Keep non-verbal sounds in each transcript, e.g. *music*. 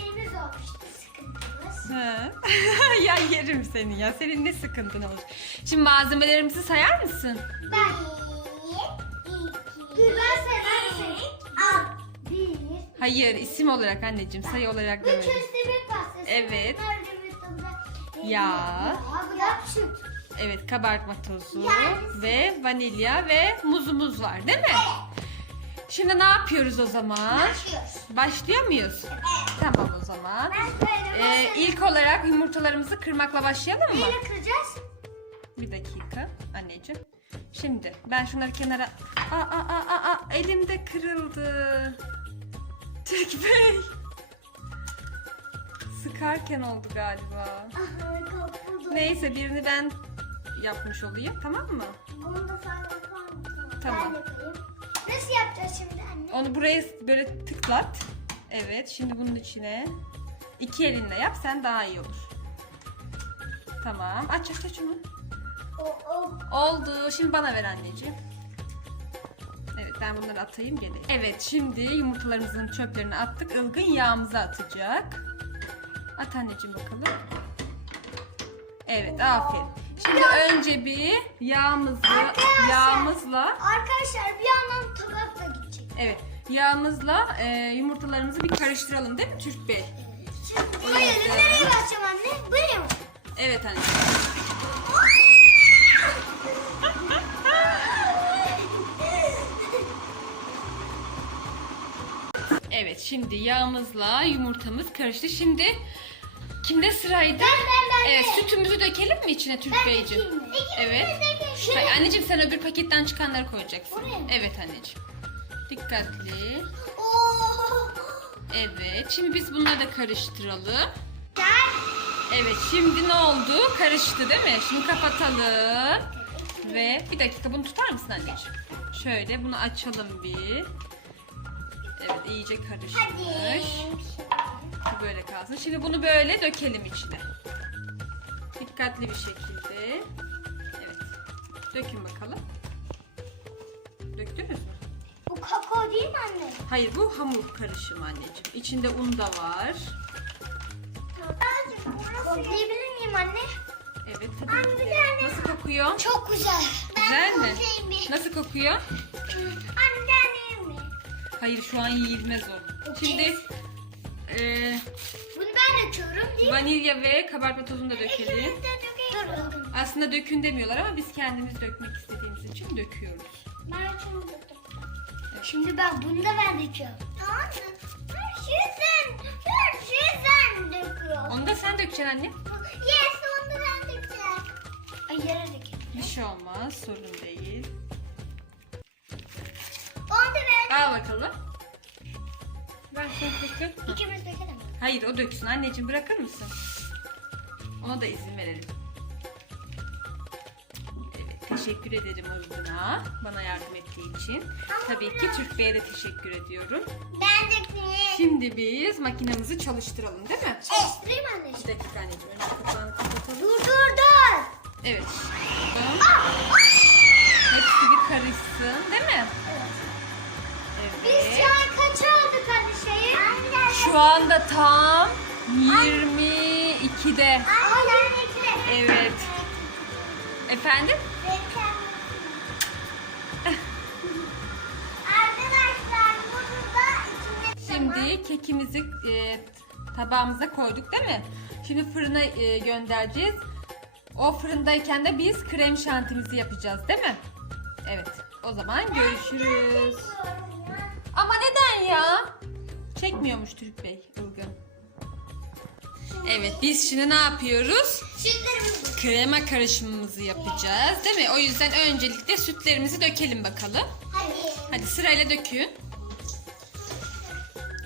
şeyimiz olmuştu sıkıntımız. *laughs* Ya yerim seni ya. Senin ne sıkıntın olur. Şimdi malzemelerimizi sayar mısın? Ben. Dur ben sayarım. Al. Bir. Hayır isim olarak anneciğim sayı olarak Bu demedim. köstebek pastası. Evet. Nerede bir tadı? Ya. Ya bu da süt. Evet kabartma tozu Yani- ve vanilya ve muzumuz var değil mi? Şimdi ne yapıyoruz o zaman? Başlıyoruz. Başlıyor muyuz? Tamam o zaman. Ben Ee, ilk olarak yumurtalarımızı kırmakla başlayalım mı? Neyle kıracağız? Bir dakika anneciğim. Şimdi ben şunları kenara... Aa, aa, aa, aa, elimde kırıldı. Türk Bey. Sıkarken oldu galiba. Aha kapıldı. Neyse birini ben yapmış olayım tamam mı? Bunu da sen yapar mısın? Tamam. Nasıl yapacağız şimdi anne? Onu buraya böyle tıklat. Evet şimdi bunun içine iki elinle yap sen daha iyi olur. Tamam aç aç aç onu. O, o. Oldu. Şimdi bana ver anneciğim. Evet ben bunları atayım geleyim. Evet şimdi yumurtalarımızın çöplerini attık. Ilgın yağımızı atacak. At anneciğim bakalım. Evet aferin. Şimdi önce bir yağımızı Arkadaşlar. yağımızla Arkadaşlar bir yandan tabak. Evet yağımızla e, yumurtalarımızı bir karıştıralım değil mi Türk Bey? Şimdi Evet. nereye basacağım anne? Buraya mı? Evet anneciğim. Evet şimdi yağımızla yumurtamız karıştı. Şimdi kimde sıraydı? Ben, ben, ben Evet sütümüzü dökelim mi içine Türk Beyciğim? Evet. Hayır, anneciğim sen öbür paketten çıkanları koyacaksın. Oraya? Evet anneciğim. Dikkatli. Oo. Evet şimdi biz bunları da karıştıralım. Evet şimdi ne oldu? Karıştı değil mi? Şimdi kapatalım. Ve bir dakika bunu tutar mısın anneciğim? Şöyle bunu açalım bir. Evet iyice karışmış. Hadi. Bu böyle kalsın. Şimdi bunu böyle dökelim içine. Dikkatli bir şekilde. Evet. Dökün bakalım. Döktünüz mü? Kakao değil mi anne? Hayır bu hamur karışımı anneciğim. İçinde un da var. Koklayabilir miyim anne? Evet tabii Anne, bir tane. Nasıl kokuyor? Çok güzel. Güzel mi? koklayayım bir. Nasıl kokuyor? Anne deneyim mi? Hayır şu an yiyilmez o. Şimdi e, Bunu ben döküyorum değil mi? vanilya ve kabartma tozunu da dökelim. İkimiz de dökelim. Dur. Aslında dökün demiyorlar ama biz kendimiz dökmek istediğimiz için döküyoruz. Ben şunu döktüm. Şimdi ben bunu da ben döküyorum. Tamam mı? Sen, şeyi sen döküyorsun. Onu da sen dökeceksin anne. Yes, onu da ben dökeceğim. Ay yere dökelim. Bir şey olmaz sorun değil. Onu da ben. Al bakalım. Ver şunu dökün. İkimiz dökelim. Hayır o döksün anneciğim bırakır mısın? Ona da izin verelim. Evet teşekkür ederim Uygun'a bana yardım ettiği için. Tabii ki Türk Bey'e de teşekkür ediyorum. Ben dökeyim. Şimdi biz makinemizi çalıştıralım değil mi? Çalıştırayım Bir anneciğim. dakika anneciğim önce kapağını kapatalım. Dur dur dur. Evet. Bakalım. Hepsi bir karışsın değil mi? Biz Evet. şu an kaç aldık anne şeyi? Anne. Şu anda tam 22'de. Anne. Anne. Evet. Efendim? Arkadaşlar bunu da içinde Şimdi kekimizi e, tabağımıza koyduk değil mi? Şimdi fırına e, göndereceğiz. O fırındayken de biz krem şantimizi yapacağız değil mi? Evet. O zaman görüşürüz. Ama neden ya? Çekmiyormuş Türk Bey. Evet biz şimdi ne yapıyoruz? Sütlerimizi Krema karışımımızı yapacağız değil mi? O yüzden öncelikle sütlerimizi dökelim bakalım. Hadi. Hadi sırayla dökün.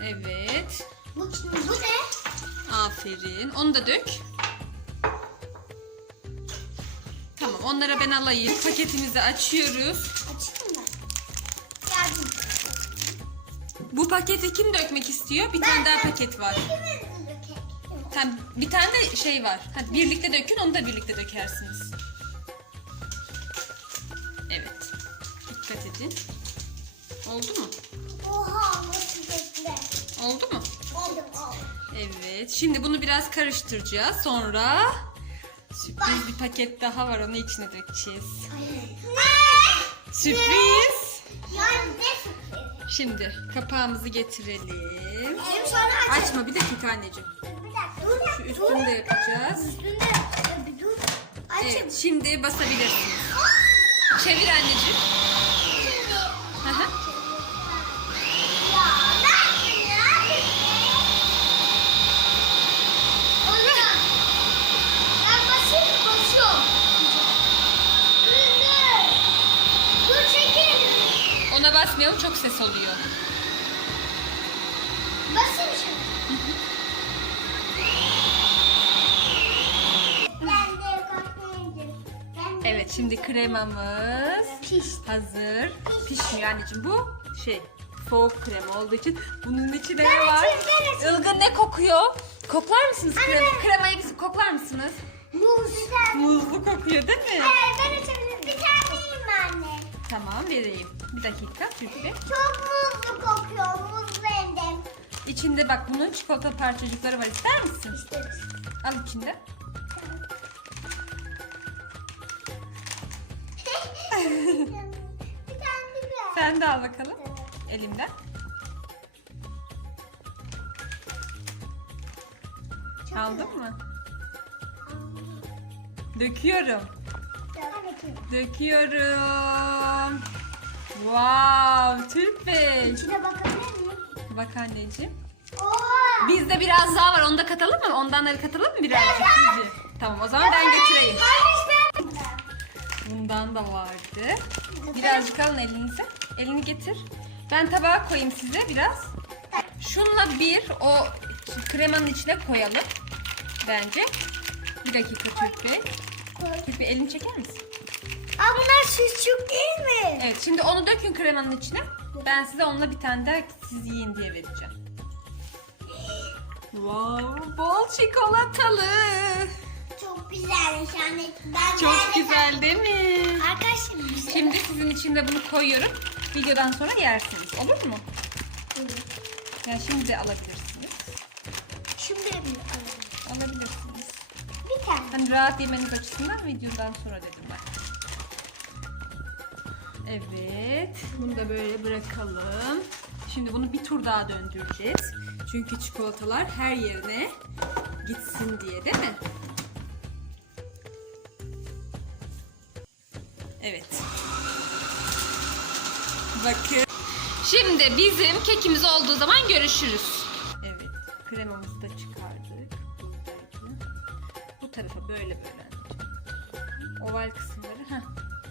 Evet. Bu, bu ne? Aferin. Onu da dök. Tamam onlara ben alayım. Paketimizi açıyoruz. Açayım mı? Yardım. Bu paketi kim dökmek istiyor? Bir tane daha paket var. Dökelim. Tamam, bir tane de şey var. Hadi birlikte dökün onu da birlikte dökersiniz. Evet. Dikkat edin. Oldu mu? Oha nasıl bekle. Oldu mu? Oldu. Evet. Şimdi bunu biraz karıştıracağız. Sonra sürpriz bir paket daha var. Onu içine dökeceğiz. Ne? Sürpriz. Yani ne sürpriz? Şimdi kapağımızı getirelim. Açma bir dakika anneciğim. Şu üstünü de yapacağız. Üstünde. Ya bir dur. Açım. Evet, şimdi basabilirsiniz. Çevir anneciğim. Hı hı. Ona basmayalım çok ses oluyor. Şimdi kremamız Pişti. hazır. Pişmiyor anneciğim bu şey soğuk krema olduğu için bunun içinde ne Ben var? açayım, ben açayım. Ilgın ne kokuyor? Koklar mısınız Anne, krema? Kremayı bir koklar mısınız? Muz. Muzlu kokuyor değil mi? Evet ben açabilirim. Bir tane yiyeyim mi anne? Tamam vereyim. Bir dakika Türkçe. Çok muzlu kokuyor. Muz benim. İçinde bak bunun çikolata parçacıkları var. İster misin? İsteriz. Al içinde. Sen de al bakalım. Elimden. Çok Aldın mı? Döküyorum. güzel. Döküyorum. Wow, Türk Bey. İçine bakabilir miyim? Bak anneciğim. Oha! Bizde biraz daha var. Onu da katalım mı? Ondan da katalım mı birazcık sizce? Tamam o zaman Da vardı. Birazcık alın elinize. Elini getir. Ben tabağa koyayım size biraz. Şunla bir o kremanın içine koyalım. Bence. Bir dakika Türk Bey. Türk Bey elini çeker misin? Aa bunlar sucuk değil mi? Evet şimdi onu dökün kremanın içine. Ben size onunla bir tane daha siz yiyin diye vereceğim. *gasps* Wow, bol çikolatalı. Çok güzelmiş anne. Ben Çok güzel değil mi? Arkadaşlar güzel. Şimdi sizin için de bunu koyuyorum. Videodan sonra yersiniz. Olur mu? Ya şimdi de alabilirsiniz. Şimdi mi alalım? Alabilirsiniz. Bir tane. Hani rahat yemeniz açısından videodan sonra dedim ben. Evet. Bunu da böyle bırakalım. Şimdi bunu bir tur daha döndüreceğiz. Çünkü çikolatalar her yerine gitsin diye değil mi? Evet. Bakın. Şimdi bizim kekimiz olduğu zaman görüşürüz. Evet. Kremamızı da çıkardık. Bu tarafa böyle böyle. Oval kısımları. Heh.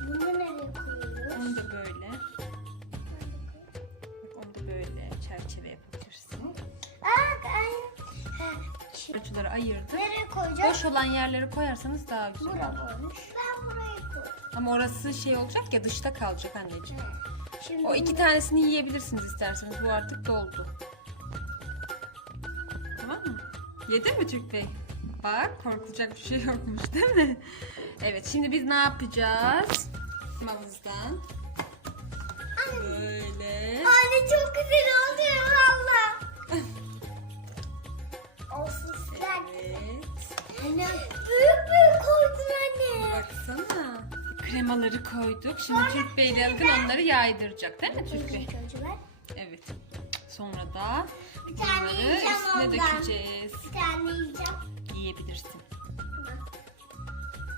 Bunu nereye koyuyoruz? Onu da böyle. Bak onu da böyle çerçeve yapabilirsin. Aa, ay. Ha, şu- Ölçüleri ayırdık. Nereye koyacağız? Boş olan yerleri koyarsanız daha güzel olur. Bura olmuş. Ama orası şey olacak ya dışta kalacak anneciğim. Şimdi O iki tanesini yiyebilirsiniz isterseniz. Bu artık doldu. Tamam mı? Yedin mi Türk Bey? Bak korkulacak bir şey *laughs* yokmuş değil mi? Evet şimdi biz ne yapacağız? Kımamızdan. Böyle. Anne çok güzel oluyor valla. Olsun sizler. Evet. Anne. Büyük büyük koydun anne. Baksana. Kremaları koyduk. Şimdi Türk Bey ile Ilgın onları yaydıracak değil mi Türk Bey? Evet. Sonra da bir tane bunları yiyeceğim üstüne ondan. dökeceğiz. Bir tane yiyeceğim. Yiyebilirsin.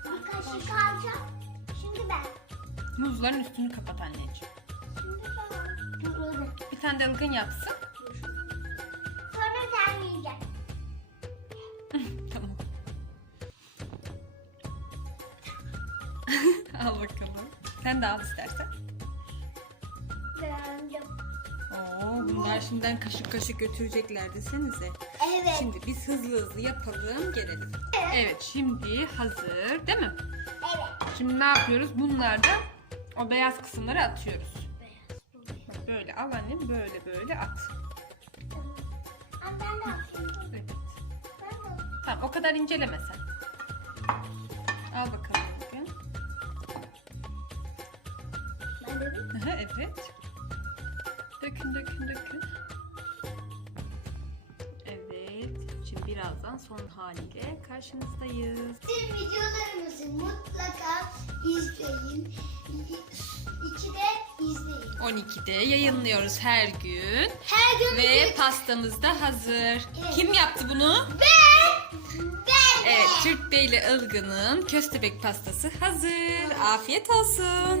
Bir kaşık alacağım. Şimdi ben. Muzların üstünü kapat anneciğim. Şimdi ben. Dur öyle. Bir tane de Ilgın yapsın. Sonra sen yiyeceksin. Al bakalım. Sen de al istersen. Beğendim. Oo, bunlar şimdiden kaşık kaşık götürecekler desenize. Evet. Şimdi biz hızlı hızlı yapalım gelelim. Evet şimdi hazır değil mi? Evet. Şimdi ne yapıyoruz? Bunlardan o beyaz kısımları atıyoruz. Beyaz bu beyaz. Bak böyle al annem böyle böyle at. Ama ben de atayım. Evet. Ben de atayım. Tamam o kadar inceleme sen. Al bakalım de bir- evet. Dökün dökün dökün. Şimdi birazdan son haliyle karşınızdayız. Bizim videolarımızı mutlaka izleyin. İki de izleyin. 12'de yayınlıyoruz her gün. Her gün Ve pastamız da hazır. Kim yaptı bunu? ben, ben Evet, Türk Beyli Ilgın'ın köstebek pastası hazır. Afiyet olsun.